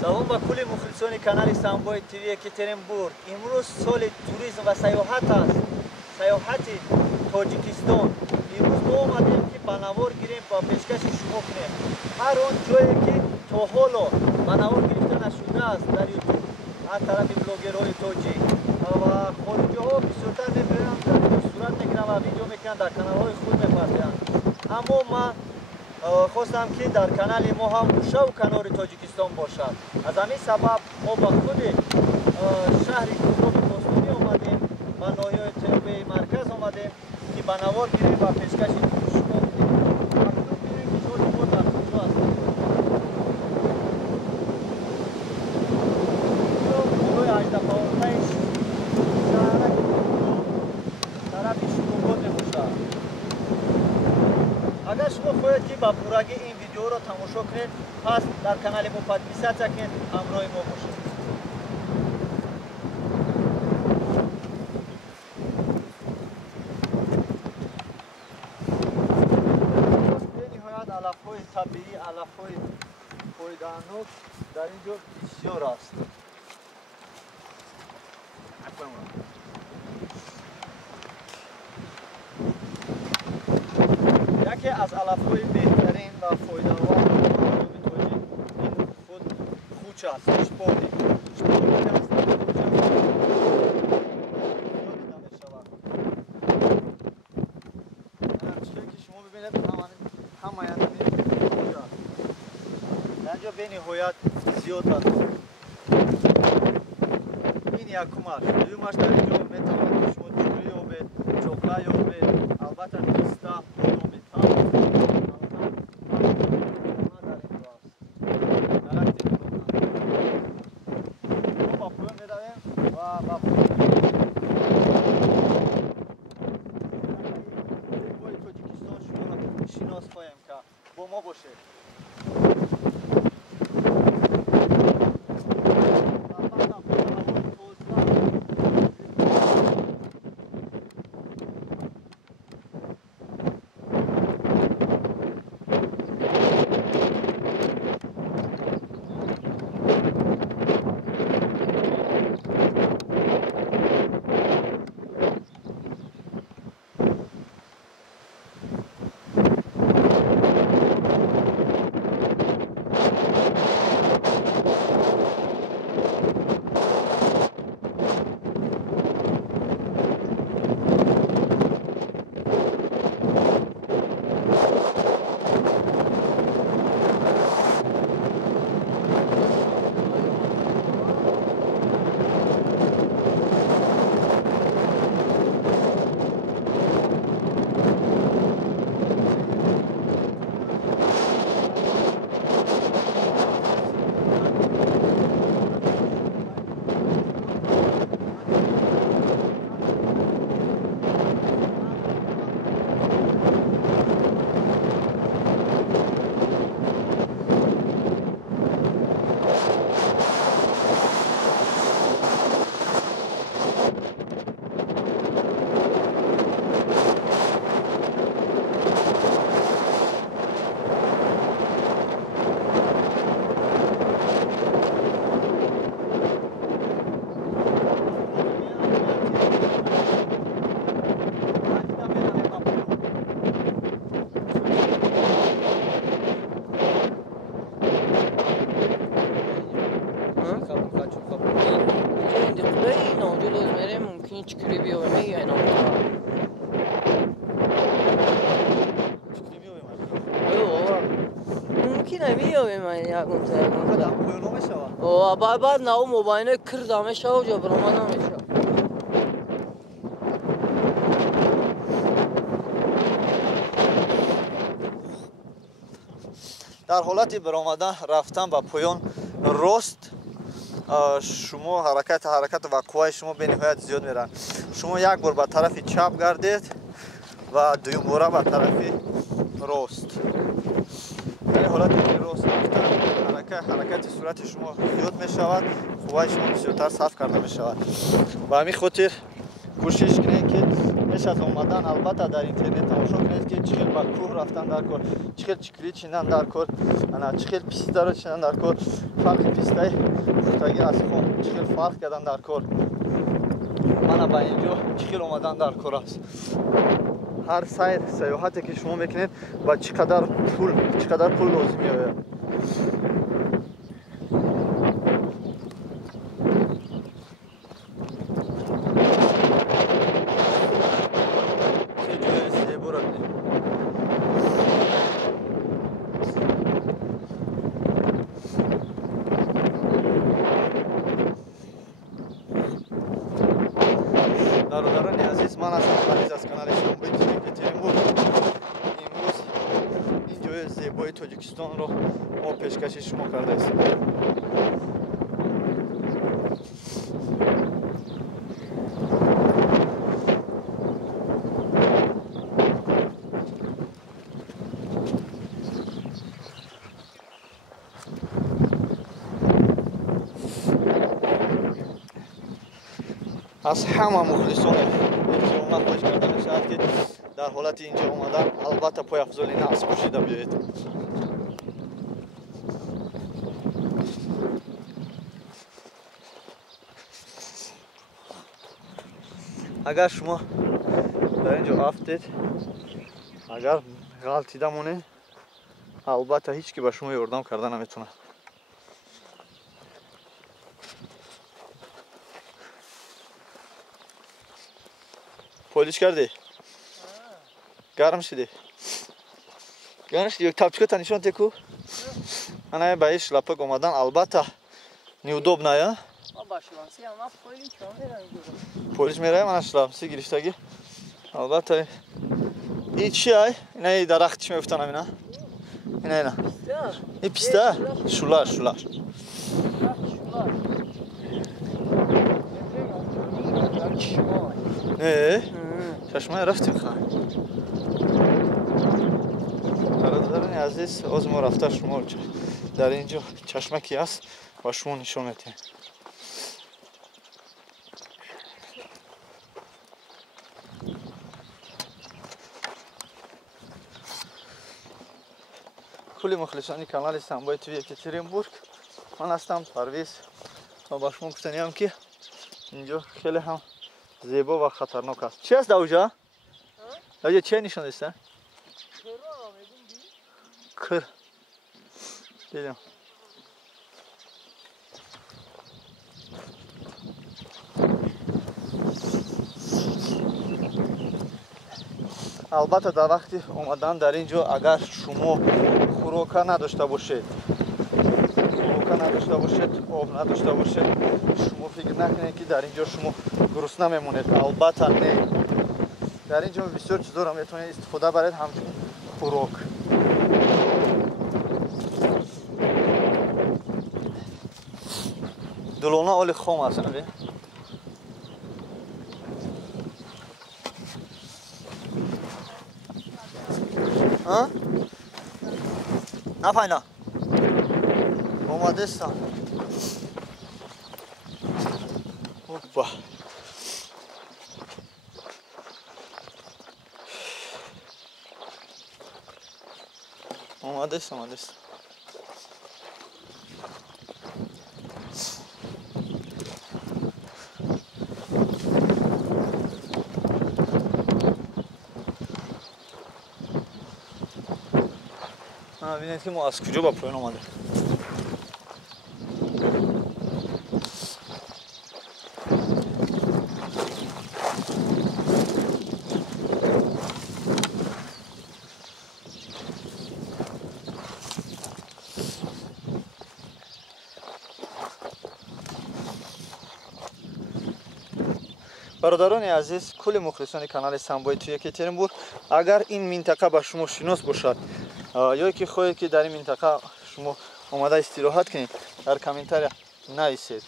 салом ба кулли мухлисони канали Самбой ТВ Екатеринбург. имрӯз соли туризм ва сайёҳат аст, сайёҳати Тоҷикистон. имрӯз мо омадем ки ба навор гирем, ба пешкаши шумо кунем ҳар он ҷое ки то ҳоло ба навор гирифта нашудааст дар ютуб аз тарафи блогерҳои тоҷик ва хориҷиҳо бисёртар мебиёянд, сурат мегиранд ва видео мекунанд, дар каналҳои худ мепартоянд. аммо ман خواستم که در کانال ما هم گوشه و کنار تاجیکستان باشد. از همین سبب ما با خود شهر کوزروب باستانی آمدیم و ناحیه تیوبه مرکز آمدیم که به نوار گیریم و پیشکش شما بدیم. اکنون ببینیم که جای ما در کجا هستیم. جلوی اژدپاورتش شهر کوزروب طرف شکوفات میباشد. اگر شما خواهید که با پورگی این ویدیو را تماشا کنید، پس در کانال ما پادپیسات کنید، همراه ما باشید. به نهایت علف‌های طبیعی، علف‌های پایدارناک در اینجا بسیار است. یکی از علف‌های بهترین و فایده‌آور این خود خوچ است، اشپالی. اشپالی که از خوچ چیزی که شما ببینید همه اینجا به نهایت زیاد است. این یکمش، دومش در اینجا میتوانید شما چوری یابید، چوکا یابید، البته پیستا شناس خواهیم که با ما باشید. بعد ناو موبایل کردم شو جو برام نمیشه. در حالت برآمدن رفتن به پایان راست شما حرکت و قوای شما به نهایت زیاد میرن. شما یک بار به طرف چپ گردید و دوم بار به طرف راست. در حالت راست رفتن حرکت صورت شما زیاد می شود، قوای شما بسیارتر صرف کرده می شود. به همین خاطر کوشش کنید که پیش از آمدن البته در اینترنت تماشا کنید کنید که چقدر با کوه رفتن در کار، چقدر چکری چیندن در کار، چقدر پیستا رو چیندن در کار. فرق پیستای پختگی از خون چقدر فرق کردن در کار. من با اینجا چقدر اومدن در کار است. هر سیاحتی که شما میکنید با چقدر پول لازم میاد. برادران عزیز، من هستم فریز از کانال شنبه تیوی یکترینبورگ. امروز این جای زیبای تاجیکستان رو ما پیشکش شما کرده هستیم. از همه مخلصان که من خوش کردن میشود که در حالت اینجا اومدن البته پای افضل این از پوشیده بیایید. اگر شما در اینجا افتید، اگر غلطیده مونه، البته هیچ کی به شما یاردم کرده نمیتونه. پولیش کردی؟ گرم شدی؟ گرم شدی؟ یک تاپچکو تا نشان تکو؟ من به این شلپک اومدن البته неудобно یا؟ پولیش میره من شلپسی گرفتگی. البته این چی های؟ اینه درخت چی میفتن همینه؟ اینه این پیسته؟ شولار چشمه رفتیم خواهی. برادران عزیز، از ما رفته شما در اینجا چشمکی هست و شما نشون میتین. کلی مخلصانی کانال سنبای تیوی یکترینبورگ، من هستم پرویز و با شما گفتنیم که اینجا خیلی هم زیبا و خطرناک است. چی است دوجا؟ دوجا چی نشان دسته؟ کر. دیدم. البته در وقتی اومدن در اینجا اگر شما خوراک نداشته باشید، آب نداشته باشید، شما فکر نکنید که در اینجا شما گرسنه میمونید. البته نه. در اینجا بسیار چیزا رو میتونید استفاده برید همچون خوراک. دلونه آل خام هست نبی؟ ها؟ نفاینا اومده استم. اوپا اومده است. ببینید که ما از کجا با پایین اومده. برادران عزیز، کل مخلصان کانال سنبای تیوی یکترینبورگ، اگر این منطقه به شما شناس باشد یا که خواهید که در این منطقه شما اومده استراحت کنید، در کامنتار نویسید.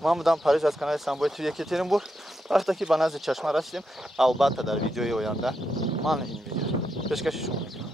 من بودم پریز از کانال سنبای تیوی یکترینبورگ. وقتی که به نزد چشمه رسیدیم، البته در ویدیوی آینده من این ویدیو پیشکش شما میکنم.